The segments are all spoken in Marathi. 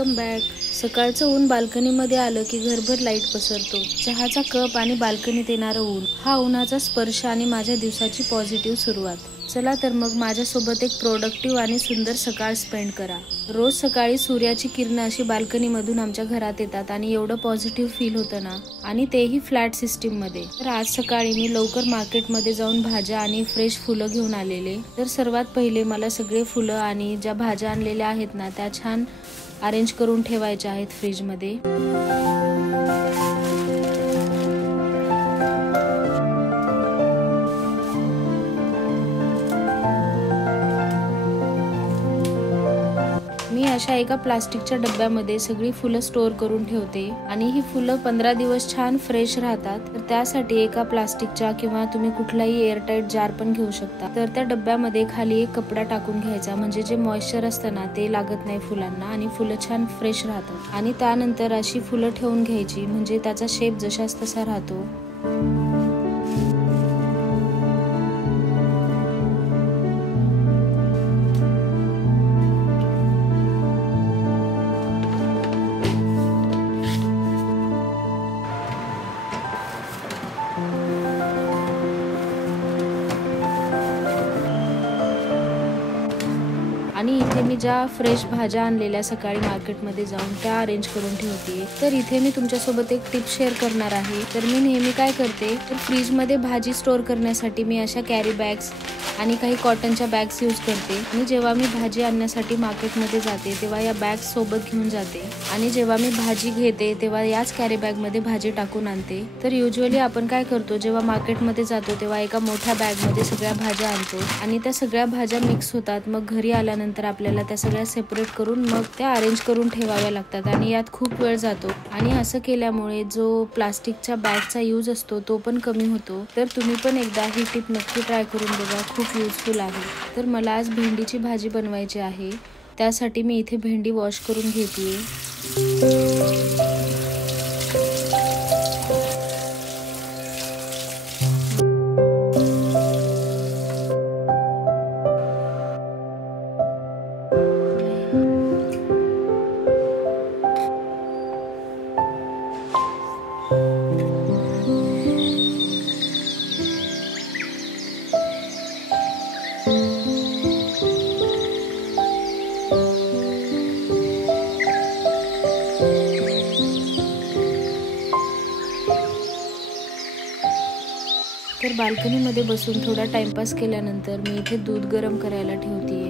Welcome back. सकाळचं ऊन बाल्कनीमध्ये आलं की घरभर लाईट पसरतो। चहाचा कप आणि बाल्कनीत येणारं ऊन, हा उन्हाचा स्पर्श आणि माझ्या दिवसाची पॉझिटिव्ह सुरुवात। चला तर मग माझ्यासोबत एक प्रोडक्टिव्ह आणि सुंदर सकाळ स्पेंड करा। रोज सकाळी सूर्याची किरणं अशी बाल्कनीमधून आमच्या घरात येतात आणि एवढं पॉझिटिव्ह फील होतं ना, आणि तेही फ्लॅट सिस्टीम मध्ये। तर आज सकाळी मी लवकर मार्केटमध्ये जाऊन भाज्या आणि फ्रेश फुलं घेऊन आलेले। तर सर्वात पहिले मला सगळे फुलं आणि ज्या भाज्या आणलेल्या आहेत ना, त्या छान अरेंज करून ठेवायच्या आहेत फ्रीज मध्ये। मी अशा एका प्लास्टिकच्या डब्यामध्ये सगळी फुलं स्टोर करून ठेवते आणि ही फुलं 15 दिवस छान फ्रेश राहतात। तर त्यासाठी एका प्लास्टिकच्या किंवा तुम्ही कुठलाही एअरटाईट जार पण घेऊ शकता। तर त्या डब्यामध्ये खाली एक कपडा टाकून घ्यायचा, म्हणजे जे मॉइश्चर असतं ना ते लागत नाही फुलांना आणि फुलं छान फ्रेश राहतात। आणि त्यानंतर अशी फुलं ठेवून घ्यायची, म्हणजे त्याचा शेप जशास तसा राहतो। आणि इथे मी ज्या फ्रेश भाज्या आणलेल्या सकाळी मार्केटमध्ये जाऊन त्या अरेंज करून ठेवते। तर इथे मी तुमच्यासोबत एक टिप शेअर करणार आहे। तर मी नेहमी काय करते, तर फ्रीजमध्ये भाजी स्टोर करण्यासाठी मी अशा कॅरी बॅग्स आणि काही कॉटनच्या बॅग्स यूज करते। आणि जेव्हा मी भाजी आणण्यासाठी मार्केटमध्ये जाते तेव्हा या बॅग्स सोबत घेऊन जाते आणि जेव्हा मी भाजी घेते तेव्हा याच कॅरी बॅगमध्ये भाजी टाकून आणते। तर युजुअली आपण काय करतो, जेव्हा मार्केटमध्ये जातो तेव्हा एका मोठ्या बॅगमध्ये सगळ्या भाज्या आणतो आणि त्या सगळ्या भाज्या मिक्स होतात। मग घरी आल्यानंतर आपल्याला त्या सगळ्या सेपरेट करून मग त्या अरेंज करून ठेवाव्या लागतात आणि यात खूप वेळ जातो। आणि असं केल्यामुळे जो प्लास्टिकच्या बॅगचा यूज असतो तो पण कमी होतो। तर तुम्ही पण एकदा ही टिप नक्की ट्राय करून बघा, खूप युजफुल आहे। तर मला आज भेंडीची भाजी बनवायची आहे। त्यासाठी मी इथे भेंडी वॉश करून घेतली। तर बाल्कनीमध्ये बसून थोडा टाइमपास केल्यानंतर मी इथे दूध गरम करायला ठेवतेय।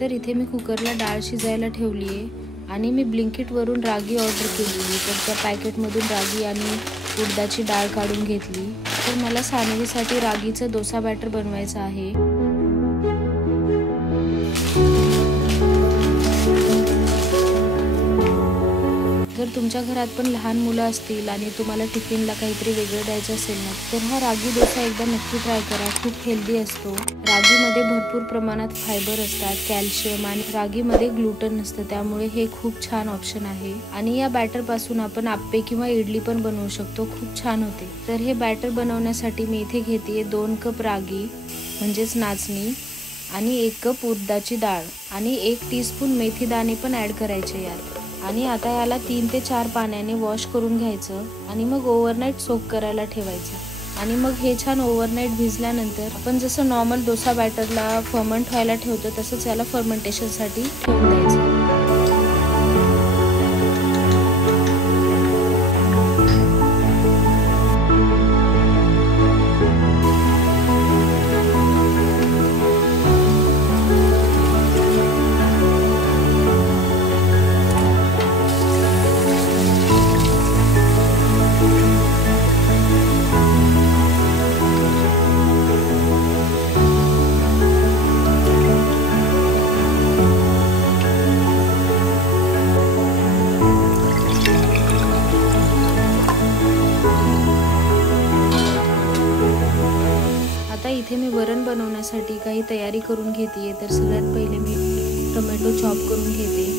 तर इथे मी कुकरला डाळ शिजायला ठेवली आहे आणि मी ब्लिंकिटवरून रागी ऑर्डर केलेली। तर त्या पॅकेटमधून रागी आणि उडदाची डाळ काढून घेतली। तर मला सांडगीसाठी रागीचं डोसा बॅटर बनवायचं आहे। जर तुमच्या घरात पण लहान मुलं असतील आणि तुम्हाला टिफिनला काहीतरी वेगळं द्यायचं असेल ना, तर हा रागी डोसा एकदा नक्की ट्राय करा, खूप हेल्दी असतो। रागीमध्ये भरपूर प्रमाणात फायबर असतात, कॅल्शियम, आणि रागीमध्ये ग्लुटन नसतं, त्यामुळे हे खूप छान ऑप्शन आहे। आणि या बॅटर पासून आपण आप्पे किंवा इडली पण बनवू शकतो, खूप छान होते। तर हे बॅटर बनवण्यासाठी मी इथे घेते 2 कप रागी म्हणजेच नाचणी आणि 1 कप उडदाची डाळ आणि 1 टीस्पून मेथी दाणे पण ऍड करायचे यात। आणि आता याला 3 ते 4 पाण्याने वॉश करून घ्यायचं आणि मग ओव्हरनाईट सोक करायला ठेवायचं। आणि मग हे छान ओव्हरनाईट भिजल्यानंतर आपण जसं नॉर्मल डोसा बॅटरला फर्मेंट व्हायला ठेवतो तसंच याला फर्मेंटेशनसाठी ठेवून द्यायचं। आता इथे मी वरण बनवण्यासाठी काही तयारी करून घेते। तर सगळ्यात पहिले मी टोमॅटो चॉप करून घेते।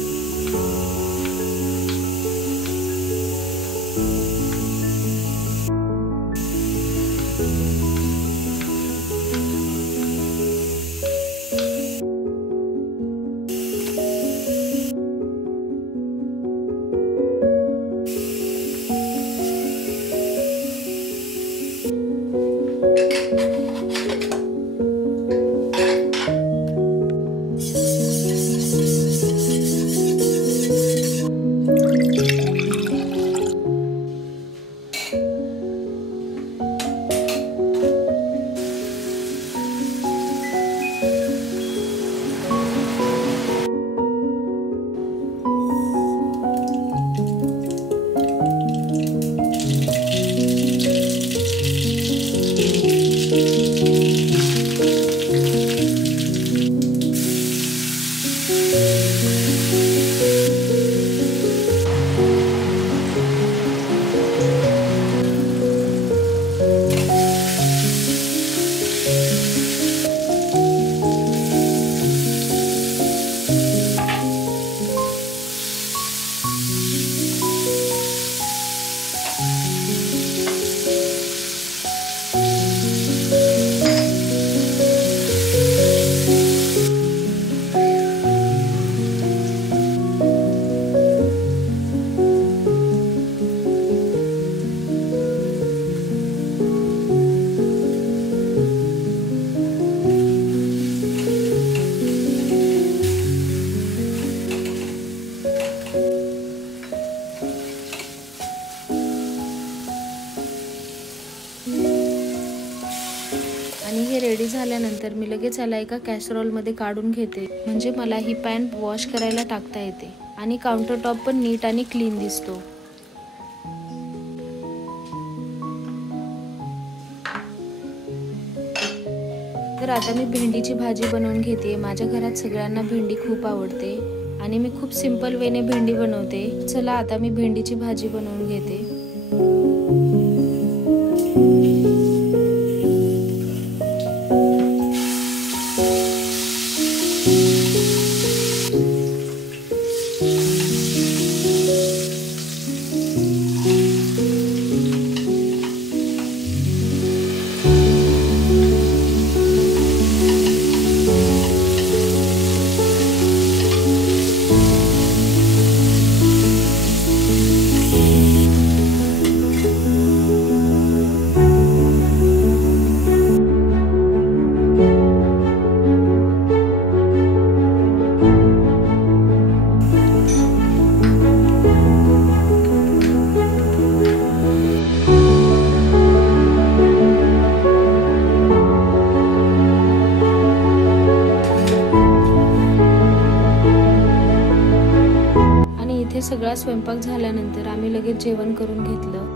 आणि हे रेडी झाल्यानंतर मी लगेच याला एका कॅसरोलमध्ये काढून घेते, म्हणजे मला ही पॅन वॉश करायला टाकता येते आणि काउंटर टॉप पण नीट आणि क्लीन दिसतो। तर आता मी भेंडीची भाजी बनवून घेते। माझ्या घरात सगळ्यांना भेंडी खूप आवडते आणि मी खूप सिंपल वेने भेंडी बनवते। चला आता मी भेंडीची भाजी बनवून घेते। इथे सगळा स्वयंपाक झाल्यानंतर आम्ही लगेच जेवण करून घेतलं।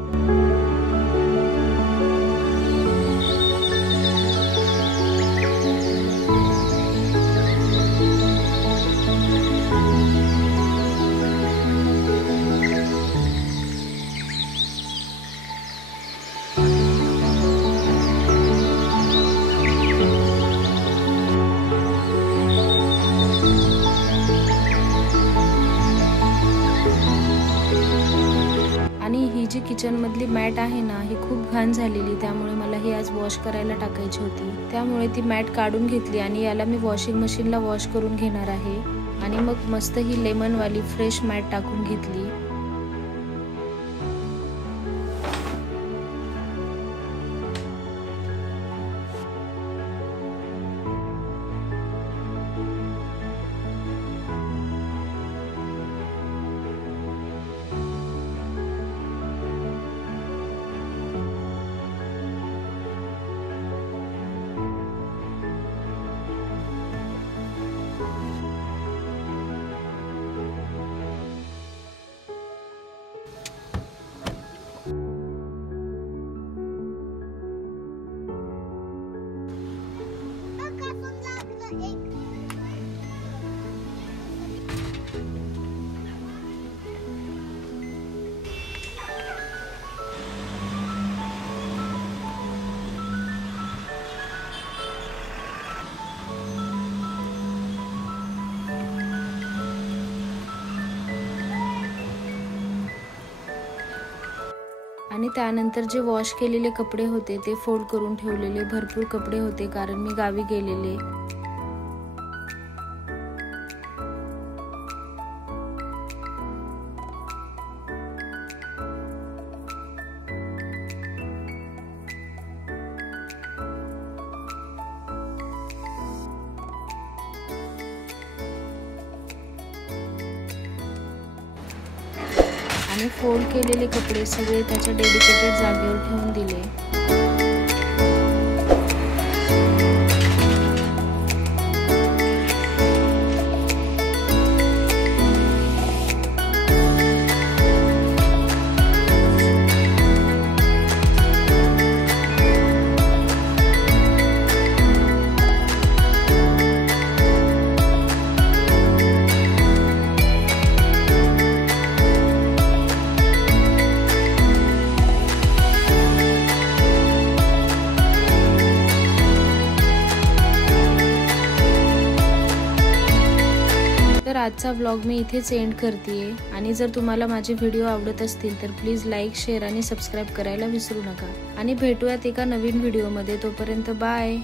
आणि ही जी किचन मधली मॅट आहे ना, ही खूप घाण झालेली, त्यामुळे मला ही आज वॉश करायला टाकायची होती। त्यामुळे ती मॅट काढून घेतली आणि याला मी वॉशिंग मशीनला वॉश करून घेणार आहे। आणि मग मस्त ही लेमनवाली फ्रेश मॅट टाकून घेतली। आणि त्यानंतर जे वॉश केलेले कपडे होते ते फोल्ड करून ठेवलेले भरपूर कपडे होते, कारण मी गावी गेलेले। आणि फोल्ड केलेले कपडे सगळे त्याच्या डेडिकेटेड जागेवर ठेवून दिले। तर आजचा व्लॉग मी इथेच एंड करतेय। आणि जर तुम्हाला माझे व्हिडिओ आवडत असतील तर प्लीज लाईक, शेअर आणि सबस्क्राईब करायला विसरू नका। आणि भेटूयात एका नवीन व्हिडिओमध्ये, तोपर्यंत बाय।